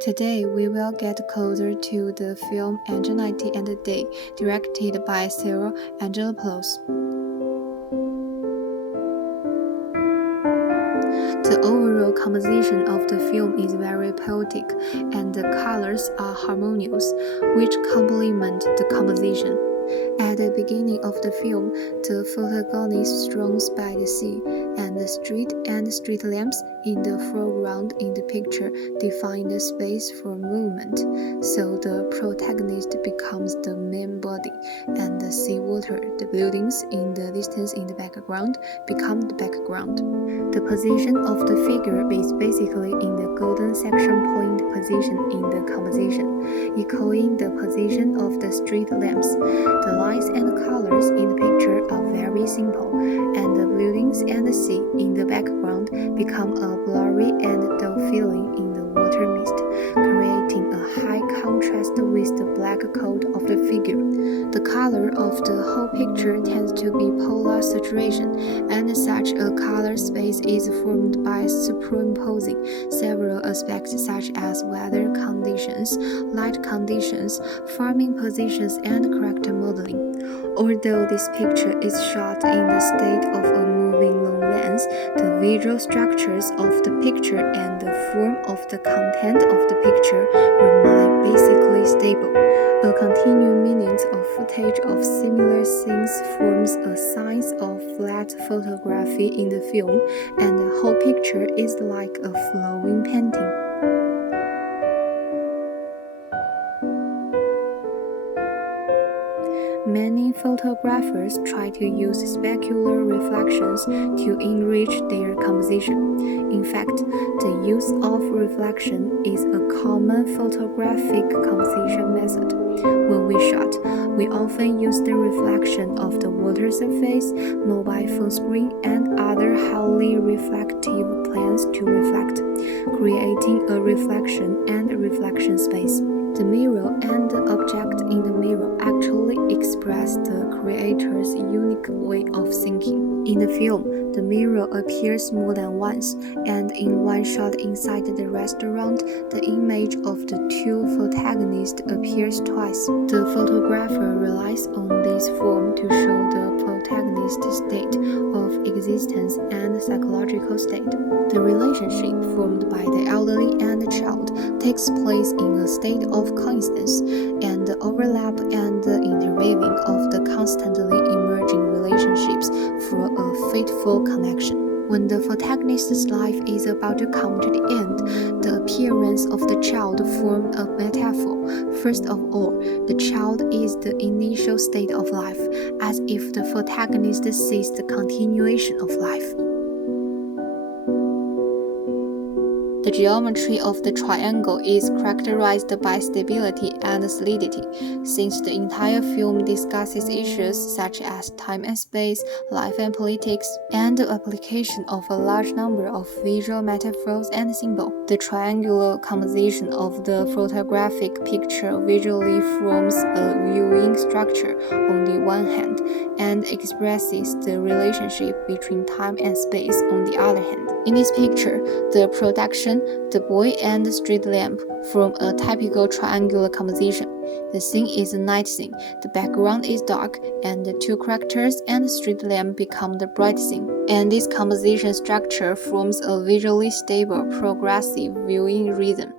Today, we will get closer to the film Anxiety and the Day, directed by Cyril Angelopoulos. The overall composition of the film is very poetic, and the colors are harmonious, which complement the composition. At the beginning of the film, the protagonist strolls by the sea, and the street lamps in the foreground in the picture define the space for movement. So the protagonist becomes the main body, and the sea water, the buildings in the distance in the background, become the background. The position of the figure is basically in the golden section point position in the composition, echoing the position of the street lamps. The lights and colors in the picture are very simple, and the buildings and the sea in the background become a blurry and dull feeling in the water mist, creating a high contrast with the black coat of the figure. The color of the whole picture tends to be polar saturation, and such a color space is formed by superimposing several aspects such as weather conditions, light conditions, farming positions, and character modeling. Although this picture is shot in the state of a moving long lens, the visual structures of the picture and the form of the content of the picture remain basically stable. A continued minute of footage of similar scenes forms a science of flat photography in the film, and the whole picture is like a flowing painting. Many photographers try to use specular reflections to enrich their composition. In fact, the use of reflection is a common photographic composition method. When we shot, we often use the reflection of the water surface, mobile phone screen, and other highly reflective planes to reflect, creating a reflection and reflection space. The mirror and the object in the mirror actually express the creator's unique way of thinking. In the film, the mirror appears more than once, and in one shot inside the restaurant, the image of the two protagonists appears twice. The photographer relies on this form to show the protagonist's state of existence and psychological state. The relationship formed by the elderly and the child takes place in a state of coincidence, and the overlap and the interweaving of the constantly emerging relationships for a fateful connection. When the protagonist's life is about to come to the end, the appearance of the child forms a metaphor. First of all, the child is the initial state of life, as if the protagonist sees the continuation of life. The geometry of the triangle is characterized by stability and solidity, since the entire film discusses issues such as time and space, life and politics, and the application of a large number of visual metaphors and symbols. The triangular composition of the photographic picture visually forms a viewing structure on the one hand, and expresses the relationship between time and space on the other hand. In this picture, the production, the boy, and the street lamp form a typical triangular composition. The scene is a night scene, the background is dark, and the two characters and the street lamp become the bright scene. And this composition structure forms a visually stable, progressive viewing rhythm.